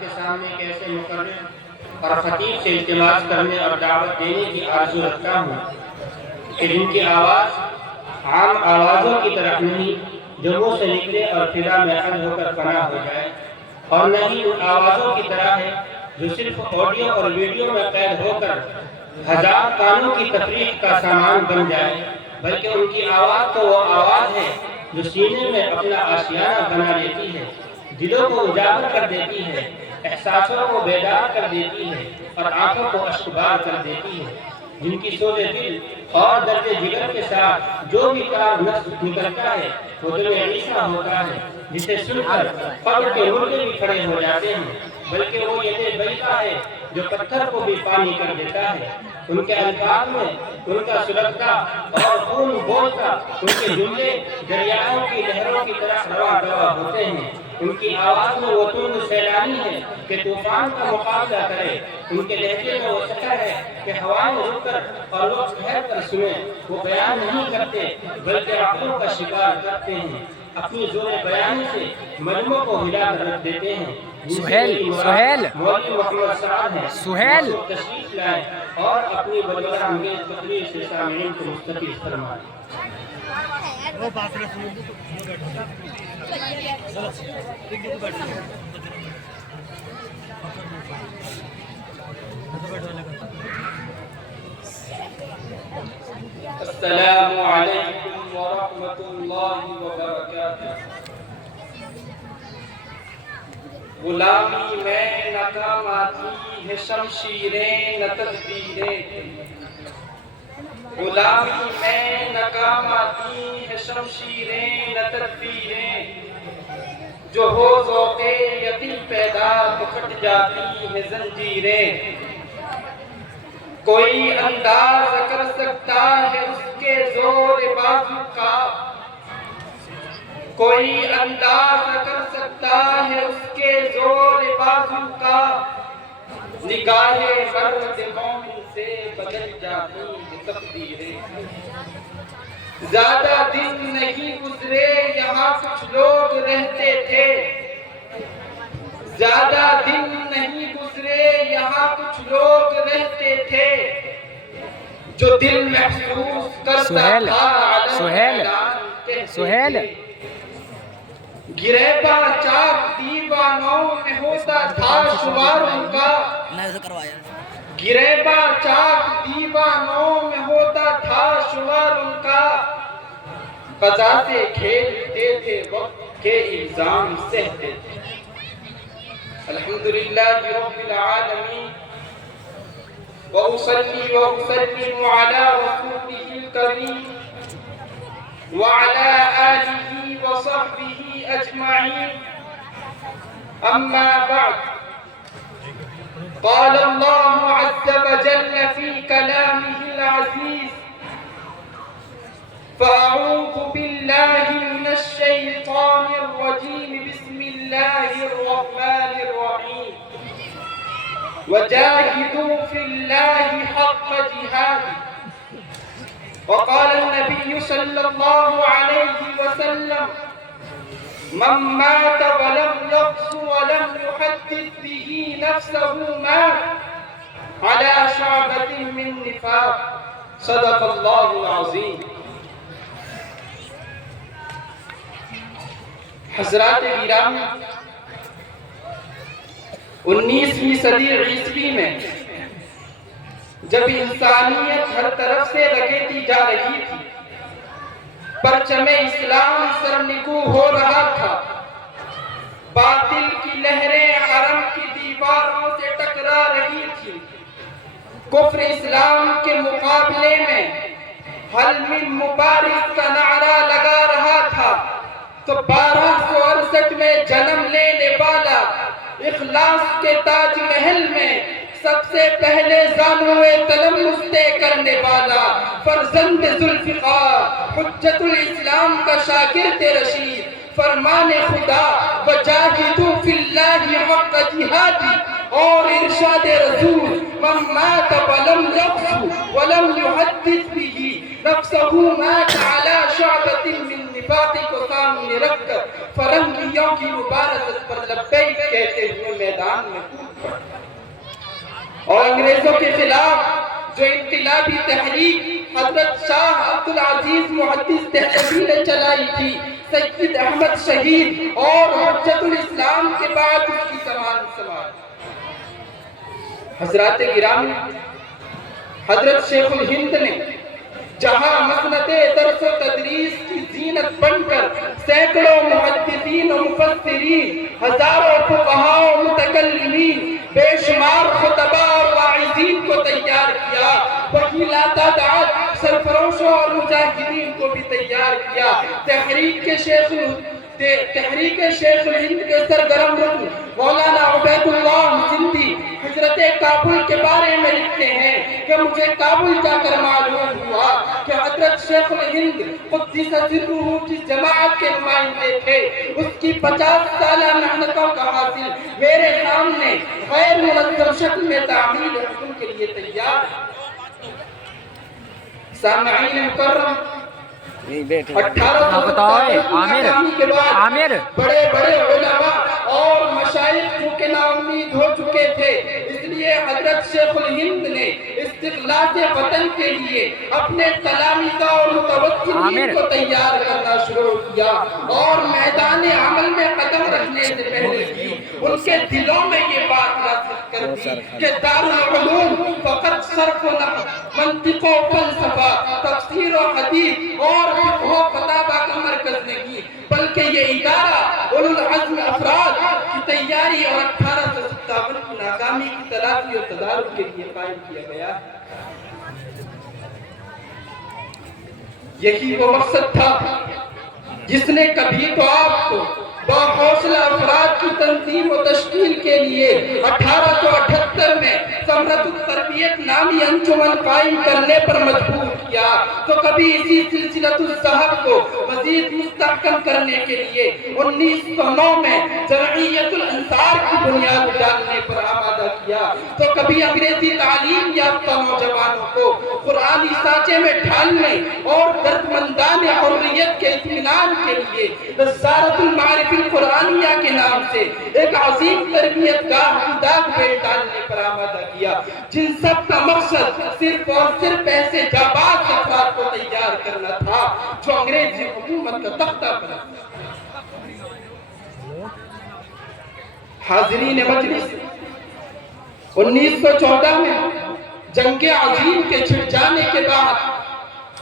کے سامنے کیسے مقرر اور خطیب سے التماس کرنے اور دعوت دینے کی آرزو رکھتا ہوں کہ جن کی آواز عام آوازوں کی طرح نہیں جو منہ سے نکلے اور فضا میں حل ہو کر فنا ہو جائے، اور نہ ہی ان آوازوں کی طرح ہے جو صرف آڈیو اور ویڈیو میں قید ہو کر ہزار کانوں کی تفریح کا سامان بن جائے، بلکہ ان کی آواز تو وہ آواز ہے جو سینے میں اپنا آشیانہ بنا لیتی ہے، دلوں کو اجاگر کر دیتی ہے، احساسوں کو بیدار کر دیتی ہے اور آنکھوں کو اشکبار کر دیتی ہے، جن کی سوز دل اور درد جگر کے ساتھ جو بھی کار نفس نکلتا ہے وہ دل عیسیٰ ہوتا ہے، جسے سن کر قبر کے مردے بھی کھڑے ہو جاتے ہیں، بلکہ وہ یہ بیتا ہے جو پتھر کو بھی پانی کر دیتا ہے۔ ان کے الفاظ میں ان کا سلگتا اور خون بولتا ان کے جملے دریاؤں کی لہروں کی طرح رواں رواں ہوتے ہیں، ان کی آواز میں وہ تند سیلانی ہے کہ طوفان کا مقابلہ کرے، ان کے لہجے میں وہ سحر ہے کہ ہوائیں رک کر اور وقت ٹھہر کر سنیں، وہ بیان نہیں کرتے بلکہ عقلوں کا شکار کرتے ہیں، اپنی زور بیانی سے مجموع کو ہلا کر رکھ دیتے ہیں۔ سہیل مولوی محمد سعد ہیں، سہیل تشریف لائیں اور اپنی بلغہ انگیز تقریر سے سامعین کو مستفیض فرمائیں۔ السلام علیکم ورحمۃ اللہ وبرکاتہ۔ غلامی میں ناکام آتی ہے شمشیریں نہ تدبیریں، غلامی میں ناکام آتی ہے شمشیریں نہ تدبیریں، جو ہو ذوق یقین پیدا تو کٹ جاتی ہے زنجیریں، کوئی انداز کر سکتا ہے اس کے زور بازو کا، کوئی انداز کر سکتا ہے اس کے زور بازو کا، نگاہ مرد مومن سے بدل جاتی ہے تقدیریں، زیادہ دن نہیں گزرے یہاں کچھ لوگ رہتے تھے، زیادہ دن نہیں گزرے یہاں کچھ لوگ رہتے تھے، جو دل محسوس کرتا تھا سہیل گریباں چاک دیوانوں میں ہوتا تھا شمار ان کا، گریباں چاک دیوانوں میں ہوتا تھا شمار ان کا، قضا سے کھیلتے تھے وقت کے الزام سہتے تھے۔ الحمدللہ رب العالمین وأصلي وأسلم على رسوله الكريم وعلى آله وصحبه أجمعين، أما بعد، قال الله عز وجل في كلامه العزيز: فأعوذ بالله من الشيطان الرجيم، بسم الله الرحمن الرحيم، وجاهدوا في الله حق جهاده، وقال النبي صلى الله عليه وسلم: من مات ولم يقص ولم يحدث به نفسه مات على شعبة من نفاق، صدق الله العظيم۔ حضرات گرامی، 19ویں صدی عیسوی میں جب انسانیت ہر طرف سے لگیتی جا رہی تھی، پرچم اسلام سرنگو ہو رہا تھا، باطل کی لہریں حرم کی دیواروں سے ٹکرا رہی تھی، کفر اسلام کے مقابلے میں حل من مبارز کا نعرہ لگا رہا تھا، تو 1268 میں جنم لینے والا اخلاص کے تاج محل میں سب سے پہلے زانوے تلمس طے کرنے والا فرزند ذوالفقار حجت الاسلام کا شاگرد رشید، فرمان خدا وجاہدوا فی اللہ حق جہادی، اور ارشاد رسول من مات ولم یقص ولم یحدث به نفسه مات على شعبة من نفاق۔ باقی کو سامنے رکھ کر فرنگیوں کی مبارزت پر لبیک کہتے ہوئے میدان میں کود پڑا اور انگریزوں کے خلاف جو انقلابی تحریک حضرت شاہ عبدالعزیز محدث دہلوی نے چلائی تھی، سید احمد شہید اور حجت الاسلام کے بعد اس کی کمان سنبھالی۔ حضرات گرامی، حضرت شیخ الہند نے جہاں مسند درس و تدریس کی زینت بن کر سینکڑوں محدثین و مفسرین، ہزاروں فقہاء و متکلمین، بے شمار خطباء اور واعظین کو تیار کیا، وہی لا تعداد سرفروشوں اور مجاہدین کو بھی تیار کیا۔ تحریک شیخ الہند کے سرگرم رکن مولانا عبید اللہ سندھی حضرت کابل کے بارے میں لکھتے ہیں کہ مجھے کابل جا کر معلوم ہوا کہ حضرت شیخ الہند قدس سرہ جس جماعت کے نمائندے تھے، اس کی 50 سالہ محنتوں کا حاصل میرے سامنے غیر منظم شکل میں تعمیل حکم کے لیے تیار ہے۔ سامعین مکرم، 1847 کے بعد بڑے بڑے علماء اور مشائخ کے ناامید ہو چکے تھے، اس لیے حضرت شیخ الہند نے استقلال وطن کے لیے اپنے تلامذہ اور متوسطین کو تیار کرنا شروع کیا اور میدان عمل میں قدم رکھنے سے پہلے ہی ان کے دلوں میں یہ بات راسخ کر دی کہ دارالعلوم فقط صرف و نحو، منطق و فلسفہ، تفسیر و حدیث اور فقہ و کتابہ کا مرکز نہیں، بلکہ یہ ادارہ اولو العزم افراد کی تیاری اور 1857 کی ناکامی کی تلافی اور تدارک کے لیے قائم کیا گیا۔ یہی وہ مقصد تھا جس نے کبھی تو آپ کو باحوصلہ افراد کی تنظیم و تشکیل کے لیے 1878 میں ثمرۃ التربیت نامی انجمن قائم کرنے پر مجبور کیا، تو کبھی اسی سلسلۃ الذہب کو مزید مستحکم کرنے کے لیے 1909 میں جمعیت الانصار کی بنیاد ڈالنے پر آمادہ کیا، تو کبھی انگریزی تعلیم یافتہ نوجوانوں کو قرآنی سانچے میں ڈھالنے اور دردمندان حریت کے اطمینان کے لیے وزارت المعارف القرآنیہ کے نام سے ایک عظیم تربیت گاہ کی داغ میں ڈالنے پر آمادہ کیا، جن سب کا مقصد صرف اور صرف ایسے جاباز افراد کو تیار کرنا تھا جو انگریزی حکومت کا تختہ پر۔ حاضرین مجلس، 1914 میں جنگ عظیم کے چھڑ جانے کے بعد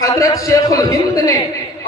حضرت شیخ الہند نے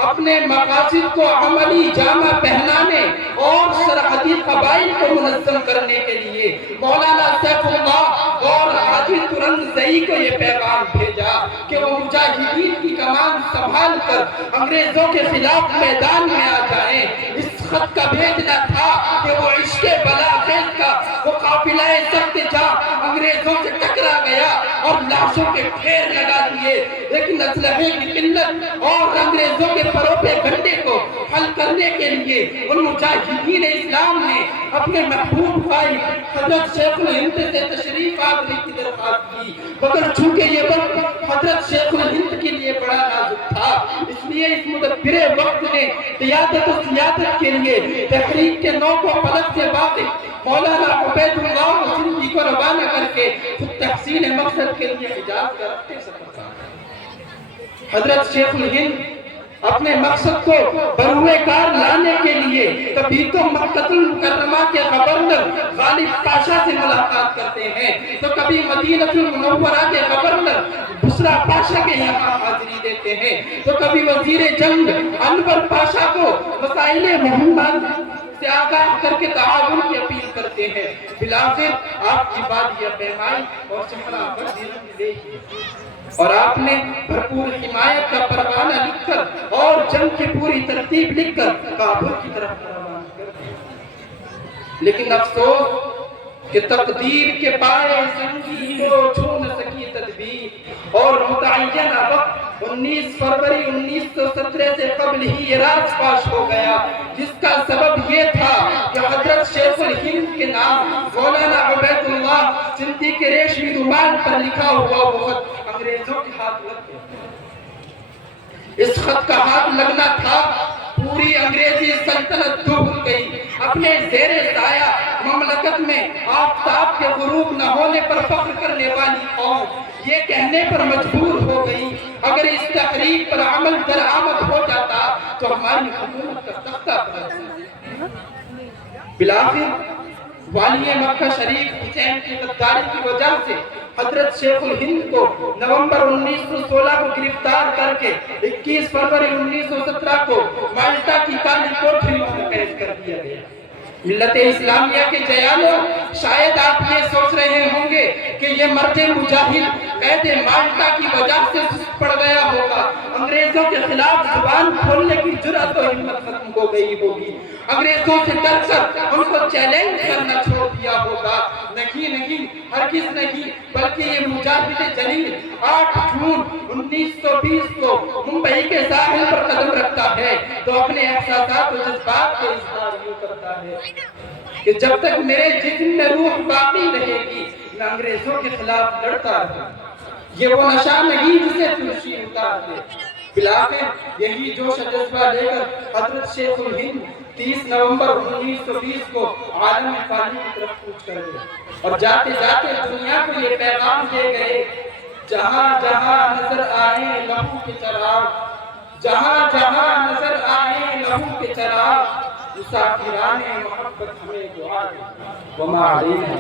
اپنے مقاصد کو عملی جامہ پہنانے اور سرحدی قبائل کو منظم کرنے کے لیے مولانا سیف اللہ اور حاجی ترنگزئی کو یہ پیغام بھیجا کہ وہ مجاہدین کی کمان سنبھال کر انگریزوں کے خلاف میدان میں آ جائیں۔ اس خط کا بھیجنا تھا کہ وہ عشق بلاخیز کا وہ قافلہ سخت جا انگریزوں سے ٹکرا گیا اور لاشوں کے ڈھیر لگا دیے، لیکن اسلحے کی قلت اور انگریزوں کے پروپے گھنٹے کو حل کرنے کے لیے ان مجاہدین اسلام نے اپنے محبوب بھائی حضرت شیخ الہند سے تشریف آوری کی درخواست کی، مگر چونکہ یہ وقت حضرت شیخ الہند کے لیے بڑا نازک تھا، اس لیے اس مدبر وقت نے قیادت و سیادت کے لیے تحریک کے نو کو پلک سے واقف مولانا عبید اللہ سندھی کو روانہ کر کے خود تحسین مقصد کے لیے حجاز کا رفتے سفر کیا۔ حضرت شیخ الہند اپنے مقصد کو بروئے کار لانے کے لیے کبھی تو مکہ المکرمہ کے گورنر غالب پاشا سے ملاقات کرتے ہیں، تو کبھی مدینہ المنورہ کے گورنر بسرا پاشا کے یہاں حاضری دیتے ہیں، تو کبھی وزیر جنگ انور پاشا کو مسائل مہمات سے آگاہ کر کے تعاون کی اپیل کرتے ہیں۔ بلاخر آپ کی بات یہ پیمائی اور صحرا پر دل لے اور آپ نے بھرپور حمایت کا پروانہ لکھ کر اور جنگ کی پوری ترتیب لکھ کر کابل کی طرف روانہ کر دیا۔ لیکن افسوس کہ تقدیر کے پائے سنگی کو چھو نہ سکی تدبیر، اور متعینہ وقت 19 فروری 1917 سے قبل ہی یہ راز فاش ہو گیا، جس کا سبب یہ تھا کہ حضرت شیخ الہند کے نام مولانا عبید اللہ سندھی کے ریشمی رومال پر لکھا ہوا وہ خط انگریزوں کے ہاتھ لگ گیا۔ اس خط کا ہاتھ لگنا تھا پوری انگریزی سلطنت ڈوب گئی. اپنے زیر سایہ مملکت میں آفتاب کے غروب نہ ہونے پر فخر کرنے والی قوم یہ کہنے پر مجبور ہو گئی اگر اس تحریک پر عمل درآمد ہو جاتا تو ہماری حکومت کا تختہ پلٹ. بالآخر والی مکہ شریف حسین کی غداری کی وجہ سے حضرت شیخ الہند کو نومبر 1916 کو گرفتار کر کے 21 فروری 1917 کو مالٹا کی کالی کوٹری میں قید کر دیا گیا. ملت اسلامیہ کے جیانوں، شاید آپ یہ سوچ رہے ہوں گے کہ یہ مرد مجاہد قید مالٹا کی وجہ سے سست پڑ گیا ہوگا، انگریزوں کے خلاف زبان کھولنے کی جرأت و ہمت ختم ہو گئی ہوگی، انگریزوں سے ڈر کر ان کو چیلنج کرنا چھوڑ دیا ہوگا. نہیں، ہرگز نہیں، بلکہ یہ مجاہد جلیل 8 جون 1920 کو ممبئی کے ساحل پر قدم رکھتا ہے تو اپنے احساسات و جذبات کے اظہار یوں کرتا ہے کہ جب تک میرے جسم میں روح باقی رہے گی میں انگریزوں کے خلاف لڑتا رہوں. یہ وہ نشہ نہیں جسے تلشی اتار دے. بالآخر یہی جوش و جذبہ لے کر حضرت شیخ الہند 30 نومبر 1920 کو عالم فانی کی طرف کوچ کر گئے اور جاتے جاتے دنیا کو یہ پیغام دے گئے: جہاں جہاں نظر آئے لہو کے چراغ، جہاں جہاں نظر آئے لہو کے چراغ، مسافران محبت ہمیں دعا دے وما علینا